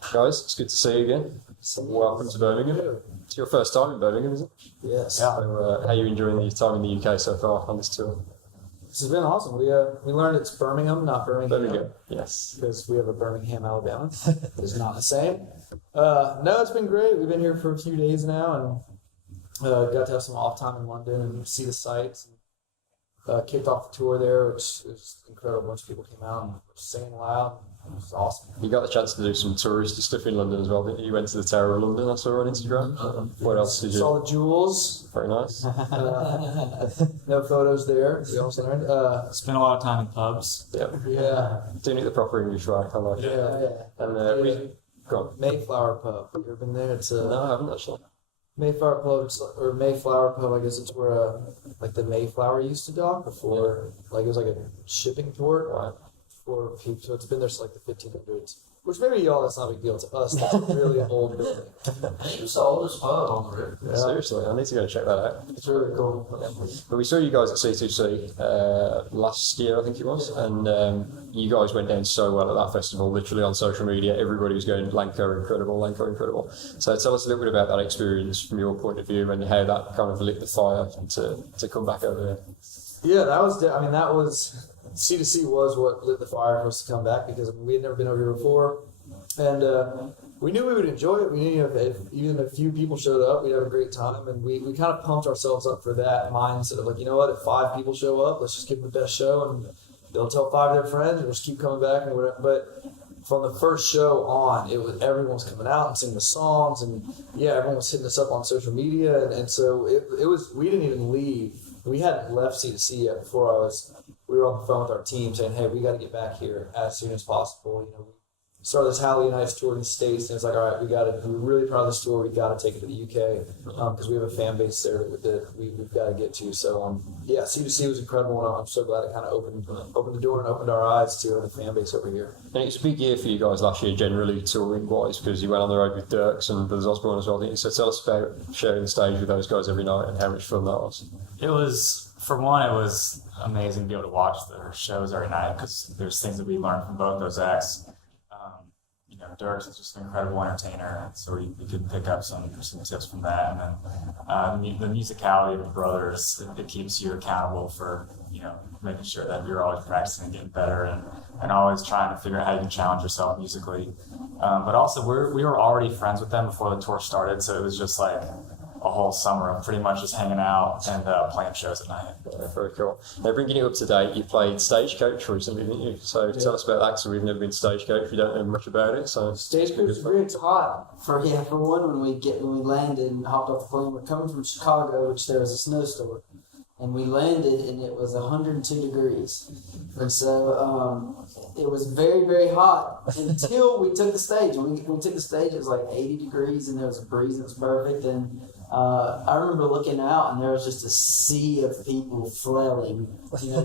Guys, it's good to see you again. Welcome to Birmingham. It's your first time in Birmingham, isn't it? Yes. Yeah. So, how are you enjoying your time in the UK so far on this tour? This has been awesome. We learned it's Birmingham, not Birmingham. Birmingham, yes. Because we have a Birmingham, Alabama. It's not the same. No, it's been great. We've been here for a few days now and got to have some off time in London and see the sights. Kicked off the tour there, which was incredible. A bunch of people came out and were singing loud. It was awesome. You got the chance to do some touristy stuff in London as well, didn't you? You went to the Tower of London, I saw on Instagram. What else did you? Saw the jewels. Very nice. No photos there. We also learned. Spent a lot of time in pubs. Yeah. Yeah. Doing it the proper English way, I like it. Yeah. And go on. Mayflower Pub. Have you ever been there? It's No, I haven't actually. Mayflower Pub, or Mayflower Pub, I guess it's where like the Mayflower used to dock before, like it was like a shipping port. Right. For people, so it's been there since like the 1500s. Which maybe y'all, that's not a big deal. To us, that's a really old building. It's the oldest pub on the river. Yeah. Seriously, I need to go check that out. It's really cool. But we saw you guys at C2C last year, I think it was, and you guys went down so well at that festival, literally on social media. Everybody was going, LANCO incredible. So tell us a little bit about that experience from your point of view and how that kind of lit the fire to come back over here. Yeah, that was C2C was what lit the fire for us to come back because we had never been over here before. And we knew we would enjoy it. We knew if even a few people showed up, we'd have a great time. And we kind of pumped ourselves up for that mindset of like, you know what, if 5 people show up, let's just give them the best show. And they'll tell 5 of their friends and we'll just keep coming back and whatever. But from the first show on, everyone was coming out and singing the songs. And yeah, everyone was hitting us up on social media. And so it was, we didn't even leave. We hadn't left C2C yet before we were on the phone with our team saying, hey, we got to get back here as soon as possible. You know, we started this Halloween Nights tour in the States, and it's like, all right, we're really proud of this tour. We got to take it to the UK because we have a fan base there that we've got to get to. So, yeah, C2C was incredible, and I'm so glad it kind of opened the door and opened our eyes to the fan base over here. And it's a big year for you guys last year, generally touring-wise, because you went on the road with Dirks and Brothers Osborne as well, didn't you? So tell us about sharing the stage with those guys every night and how much fun that was. It was, for one, it was amazing to be able to watch their shows every night because there's things that we learned from both those acts. Dirks is just an incredible entertainer, so we could pick up some tips from that. And then the musicality of the brothers, it keeps you accountable for, making sure that you're always practicing and getting better and always trying to figure out how you can challenge yourself musically. But also, we were already friends with them before the tour started, so it was just like a whole summer of pretty much just hanging out and playing shows at night. Yeah, very cool. Now, bringing you up to date, you played Stagecoach recently, didn't you? So tell us about that, because we've never been to Stagecoach. We don't know much about it. So Stagecoach is great. It's hot. For one, when we landed and hopped off the plane, we're coming from Chicago, which there was a snowstorm, and we landed and it was 102 degrees, and so it was very, very hot until we took the stage. And we took the stage, it was like 80 degrees, and there was a breeze, and it was perfect. And I remember looking out, and there was just a sea of people flailing,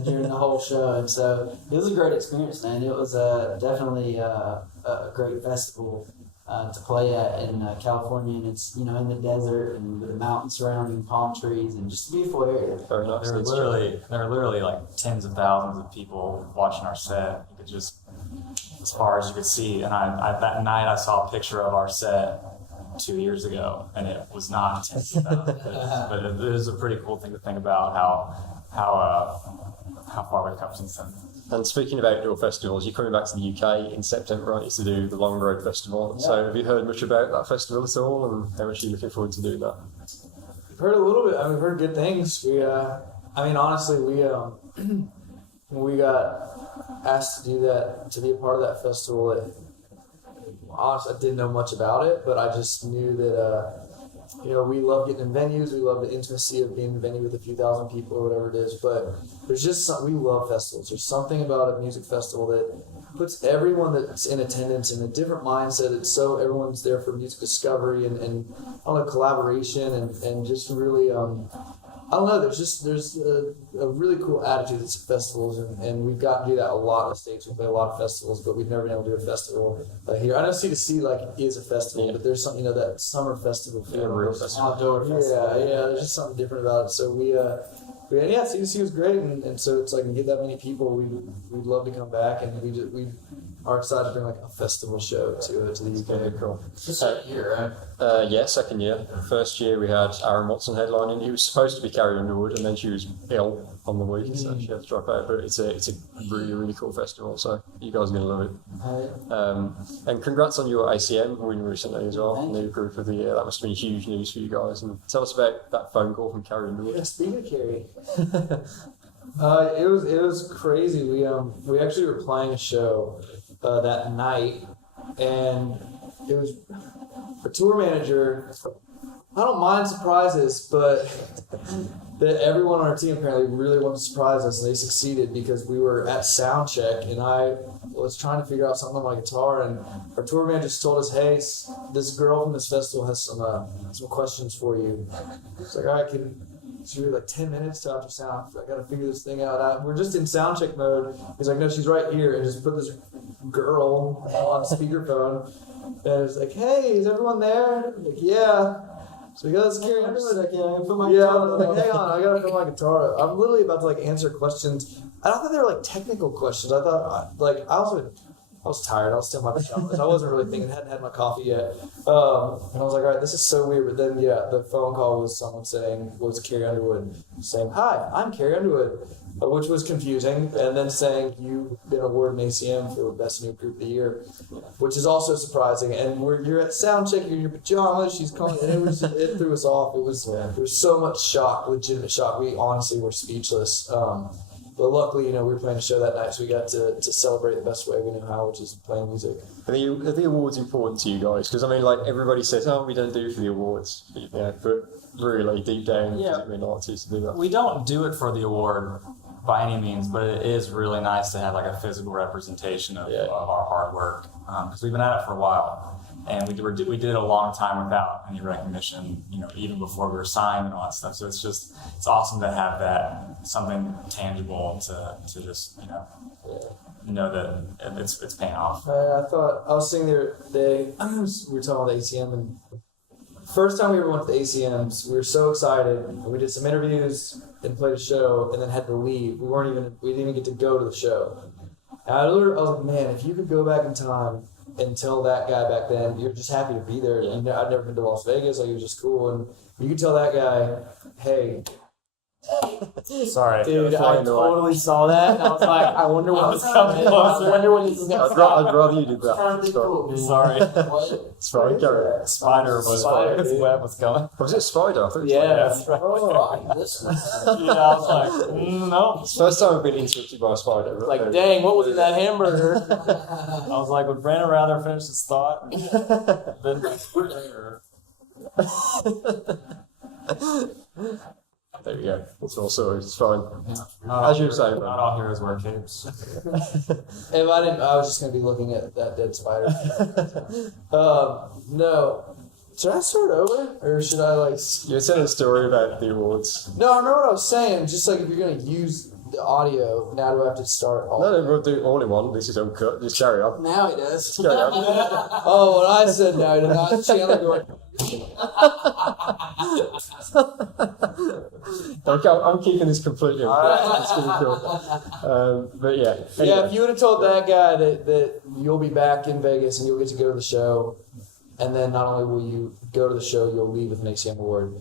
during the whole show. And so it was a great experience, man. It was definitely a great festival to play at in California, and it's in the desert and with the mountains surrounding palm trees and just a beautiful area. very nice. There were literally like tens of thousands of people watching our set. You could just, as far as you could see. And I that night I saw a picture of our set 2 years ago, and it was not tens of thousands. But it is a pretty cool thing to think about how far we've come since then. And speaking of outdoor festivals, you're coming back to the UK in September, aren't you, to do the Long Road Festival. Yeah. So have you heard much about that festival at all, and how much are you looking forward to doing that? We've heard a little bit. We've heard good things. Honestly, when we got asked to do that, to be a part of that festival, honestly, I didn't know much about it, but I just knew that, we love getting in venues. We love the intimacy of being in a venue with a few thousand people or whatever it is. But there's just we love festivals. There's something about a music festival that puts everyone that's in attendance in a different mindset. It's so everyone's there for music discovery and I don't know, collaboration and just really, I don't know, there's a really cool attitude to festivals, and we've gotten to do that a lot in the States. We play a lot of festivals, but we've never been able to do a festival here. I know C2C is a festival, but there's something, that summer festival feel. Real festival. Outdoor festival. Yeah, there's just something different about it. So C2C was great, and so it's like, we get that many people, we'd love to come back, and we are excited to bring like a festival show to the UK. Very cool. Second year, right? Yeah, second year. First year we had Aaron Watson headlining. He was supposed to be Carrie Underwood, and then she was ill on the week, so she had to drop out. But it's a really, really cool festival, so you guys are going to love it. And congrats on your ACM win recently as well, new group of the year. That must have been huge news for you guys. And tell us about that phone call from Carrie Underwood. Yeah, speaking of Carrie, it was crazy. We actually were playing a show that night, and it was a tour manager. I don't mind surprises, but that everyone on our team apparently really wanted to surprise us, and they succeeded because we were at sound check, and I was trying to figure out something on my guitar, and our tour manager just told us, "Hey, this girl from this festival has some questions for you." It's like, all right, she was like 10 minutes to after sound. I gotta figure this thing out. We're just in sound check mode. He's like, no, she's right here, and just put this girl on speakerphone, and it's like, hey, is everyone there? I'm like, yeah. So we got this Carrie Underwood. Like, yeah, I can put my guitar. I'm like, hang on, I gotta put my guitar up. I'm literally about to like answer questions. I don't think they were like technical questions. I thought I was tired. I was still in my pajamas. I wasn't really thinking. Hadn't had my coffee yet. And I was like, all right, this is so weird. But then, yeah, the phone call was someone was Carrie Underwood saying, hi, I'm Carrie Underwood, which was confusing. And then saying, you've been awarded an ACM for Best New Group of the Year, which is also surprising. And you're at sound check, you're in your pajamas, she's calling, and it threw us off. There was so much shock, legitimate shock. We honestly were speechless. But luckily, we were playing a show that night, so we got to celebrate the best way we know how, which is playing music. Are the awards important to you guys? Because, everybody says, oh, we don't do it for the awards. But really, deep down, does it mean a lot to you to do that? We don't do it for the award by any means, but it is really nice to have like a physical representation of our hard work. Because we've been at it for a while. And we did it a long time without any recognition, even before we were signed and all that stuff. So it's awesome to have that, something tangible to just, know that it's paying off. I was sitting there today, we were talking about the ACM, and first time we ever went to the ACMs, we were so excited. We did some interviews and played a show and then had to leave. We didn't even get to go to the show. And I was like, man, if you could go back in time and tell that guy back then, you're just happy to be there. I'd never been to Las Vegas, it was just cool. And you could tell that guy, hey, sorry, dude, I totally saw that. And I was like, I wonder what was coming. I wonder when this is going to stop. I'd rather you did that. Sorry. It's fine, Carrie. Spider web was coming. Was it a spider? I thought it was That's right. I was like, no. It's the first time I've been interrupted by a spider. Like, dang, what was in that hamburger? I was like, would Brandon rather finish his thought than There you go. It's also it's fine. As you were saying, not all heroes wear capes. If I didn't, I was just going to be looking at that dead spider. No. Should I start over? Or should I, You were telling a story about the awards. No, I remember what I was saying. Just if you're going to use the audio, now do I have to start all? No, we'll do it all in one. This is uncut. Just carry on. Now he does. Just carry on. Oh, when I said no, to not Chandler going. I'm keeping this completely uncut. It's going to be cool. But yeah. Anyway. Yeah, if you would have told that guy that you'll be back in Vegas and you'll get to go to the show, and then not only will you go to the show, you'll leave with an ACM award.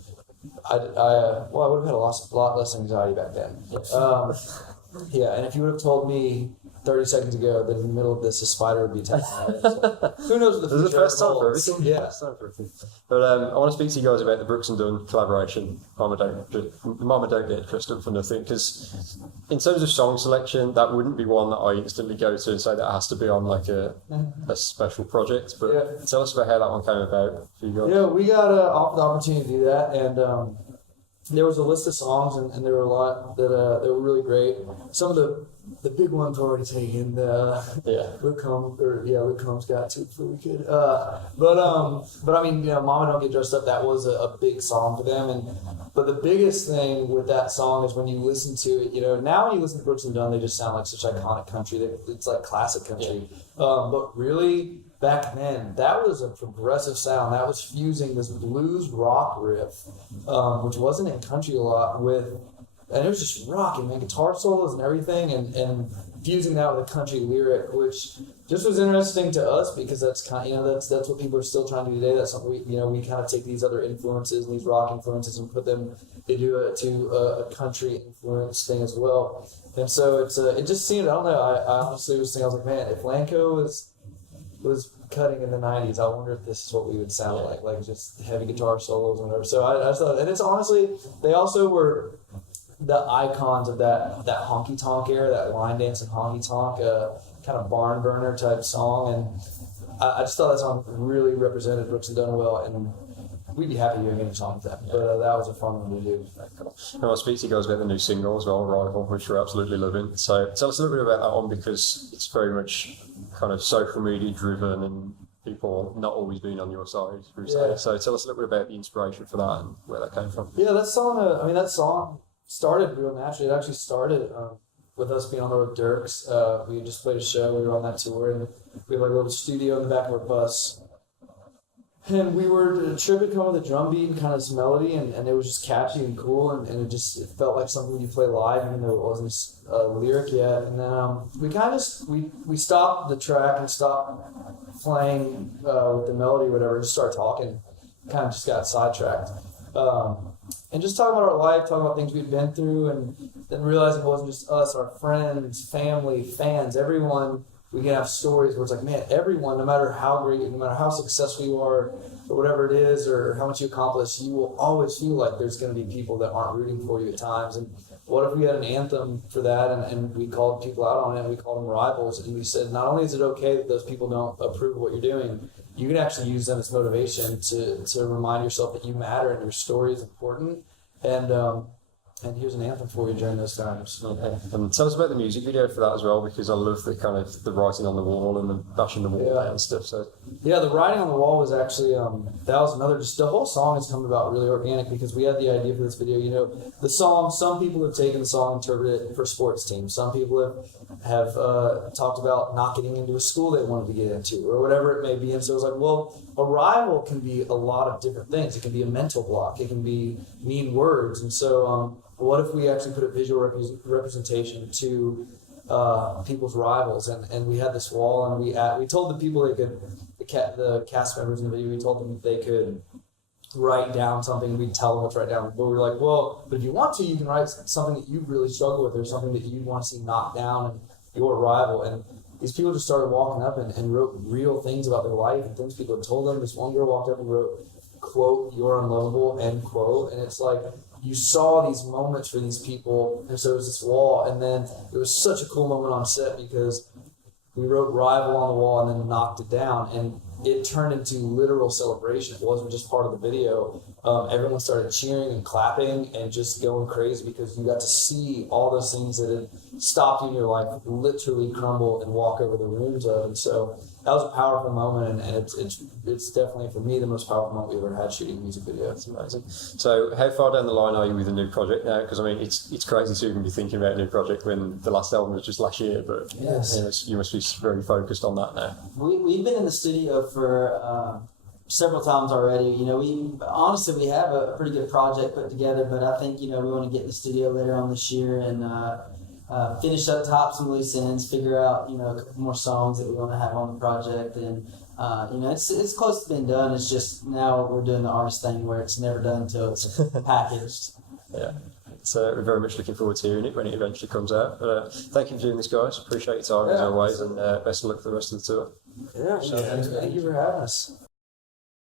I would have had a lot less anxiety back then. Yeah, and if you would have told me 30 seconds ago that in the middle of this a spider would be attacking my head, so who knows what the future first time for holds. everything. Yeah. First time for everything. But I want to speak to you guys about the Brooks and Dunn collaboration. Mama don't get dressed up for nothing, because in terms of song selection, that wouldn't be one that I instantly go to and say that has to be on a special project. But tell us about how that one came about for you guys. Yeah, we got offered the opportunity to do that, and there was a list of songs, and there were a lot that were really great. Some of the big ones were already taken. Luke Combs got to before we could. But I mean, Mama Don't Get Dressed Up, that was a big song for them. But the biggest thing with that song is when you listen to it, now when you listen to Brooks and Dunn, they just sound like such iconic country. It's like classic country. But really, back then, that was a progressive sound. That was fusing this blues rock riff, which wasn't in country a lot, and it was just rocking, man, guitar solos and everything, and fusing that with a country lyric, which just was interesting to us because that's kind of, that's what people are still trying to do today. That's something we kind of take these other influences and these rock influences and put them into a country influence thing as well. And so it just seemed, I don't know, I honestly was thinking, I was like, man, if LANCO was cutting in the 90s, I wonder if this is what we would sound like just heavy guitar solos and whatever. So I thought, and it's honestly, they also were the icons of that honky tonk era, that line dance and honky tonk, kind of barn burner type song. And I just thought that song really represented Brooks and Dunwell, and we'd be happy doing any song with that. But that was a fun one to do. Cool. And I'll speak to you guys about the new single as well, Rival, which we're absolutely loving. So tell us a little bit about that one, because it's very much kind of social media driven and people not always being on your side, per se. Yeah. So tell us a little bit about the inspiration for that and where that came from. Yeah, that song started real naturally. It actually started with us being on the road with Dirks. We had just played a show. We were on that tour, and we had like a little studio in the back of our bus. And we were tripping come with a drum beat and kind of this melody, and it was just catchy and cool, and it felt like something you play live, even though it wasn't a lyric yet. And then we kind of we stopped the track and stopped playing with the melody or whatever, and just started talking. Kind of just got sidetracked. And just talking about our life, talking about things we'd been through, and then realizing it wasn't just us, our friends, family, fans, everyone. We can have stories where it's like, man, everyone, no matter how great, no matter how successful you are, or whatever it is, or how much you accomplish, you will always feel like there's going to be people that aren't rooting for you at times. And what if we had an anthem for that, and we called people out on it, and we called them rivals, and we said, not only is it okay that those people don't approve of what you're doing, you can actually use them as motivation to remind yourself that you matter and your story is important. And here's an anthem for you during those times. Okay. And tell us about the music video for that as well, because I love the kind of the writing on the wall and the bashing the wall down and stuff. So yeah, the writing on the wall was actually that was another. Just the whole song has come about really organic because we had the idea for this video. You know, the song. Some people have taken the song and interpreted it for sports teams. Some people have talked about not getting into a school they wanted to get into, or whatever it may be. And so it was like, well, a rival can be a lot of different things. It can be a mental block. It can be mean words. And so what if we actually put a visual representation to people's rivals? And we had this wall, and we told the people they could, the cast members in the video, we told them they could write down something. We'd tell them what to write down. But we were like, well, but if you want to, you can write something that you really struggle with, or something that you want to see knocked down in your rival. And these people just started walking up and wrote real things about their life and things people had told them. This one girl walked up and wrote, quote, "You're unlovable," end quote. And it's like, you saw these moments for these people, and so it was this wall, and then it was such a cool moment on set because we wrote rival on the wall and then knocked it down, and it turned into literal celebration. It wasn't just part of the video. Everyone started cheering and clapping and just going crazy because you got to see all those things that had stopped you in your life literally crumble and walk over the ruins of. And so that was a powerful moment, and it's definitely, for me, the most powerful moment we ever had shooting a music video. that's amazing. So how far down the line are you with a new project now? Because I mean, it's crazy to even be thinking about a new project when the last album was just last year. But Yes. you must be very focused on that now. We've been in the studio for several times already. You know, we have a pretty good project put together, but I think, you know, we want to get in the studio later on this year and finish up, top some loose ends, figure out, you know, a couple more songs that we want to have on the project, and you know, it's close to being done. It's just now we're doing the artist thing where it's never done until it's packaged. Yeah. So we're very much looking forward to hearing it when it eventually comes out. But thank you for doing this, guys. Appreciate your time as always, and best of luck for the rest of the tour. Yeah, thank you for having us.